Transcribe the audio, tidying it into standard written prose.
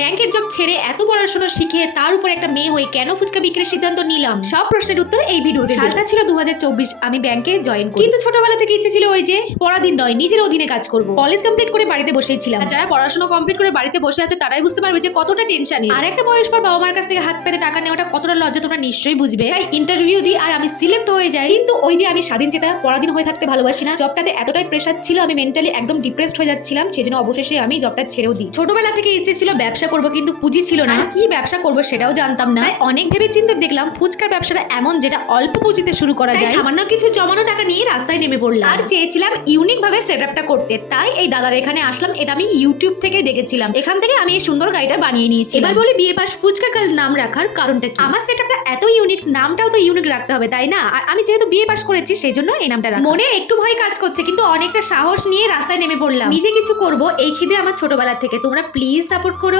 ব্যাংকের জব ছেড়ে এত পড়াশোনা শিখে তার উপর একটা মেয়ে হয়ে কেন ফুচকা বিক্রির সিদ্ধান্ত নিলাম, সব প্রশ্নের উত্তর এই ভিডিওতে। সালটা ছিল 2024, আমি ব্যাংকে জয়েন করি। কিন্তু ছোটবেলা থেকে ইচ্ছে ছিল ওই যে পরাধীন নয়, নিজের অধীনে কাজ করব। কলেজ কমপ্লিট করে বাড়িতে বসেই ছিলাম। যারা পড়াশোনা কমপ্লিট করে বাড়িতে বসে আছে তারাই বুঝতে পারবে যে কতটা টেনশনে। আর একটা বয়স পর বাবা মার কাছ থেকে হাত পেতে টাকা নেওয়াটা কতটা লজ্জা তোমরা নিশ্চয়ই বুঝবে। তাই ইন্টারভিউ দিই আর আমি সিলেক্ট হয়ে যাই। কিন্তু ওই যে আমি স্বাধীন চেতা, পরাধীন হয়ে থাকতে ভালোবাসি না। জবটাতে এতটাই প্রেসার ছিল, আমি মেন্টালি একদম ডিপ্রেসড হয়ে যাচ্ছিলাম। সেজন্য অবশেষে আমি জবটা ছেড়েও দিই। ছোটবেলা থেকে ইচ্ছে ছিল ব্যবসা করব, কিন্তু পুঁজি ছিল না। কি ব্যবসা করব সেটাও জানতাম না। অনেক ভেবে চিন্তে দেখলাম ফুচকার ব্যবসাটা এমন যেটা অল্প পুঁজিতে শুরু করা যায়। সামান্য কিছু জমানো টাকা নিয়ে রাস্তায় নেমে পড়লাম আর চেয়েছিলাম ইউনিক ভাবে সেটআপটা করতে। তাই এই দাদার এখানে আসলাম। এটা আমি ইউটিউব থেকে দেখেছিলাম। এখান থেকে আমি এই সুন্দর গাড়িটা বানিয়ে নিয়েছি। এবার বলি বিয়ে পাশ ফুচকা কাল নাম রাখার কারণটা কি। আমার সেটআপটা এত ইউনিক, নামটাও তো ইউনিক রাখতে হবে তাই না। আর আমি যেহেতু বিয়ে পাশ করেছি সেই জন্য এই নামটা রাখা। মনে একটু ভয় কাজ করছে কিন্তু অনেকটা সাহস নিয়ে রাস্তায় নেমে পড়লাম। নিজে কিছু করব এই খিদে আমার ছোটবেলা থেকে। তোমরা প্লিজ সাপোর্ট করো।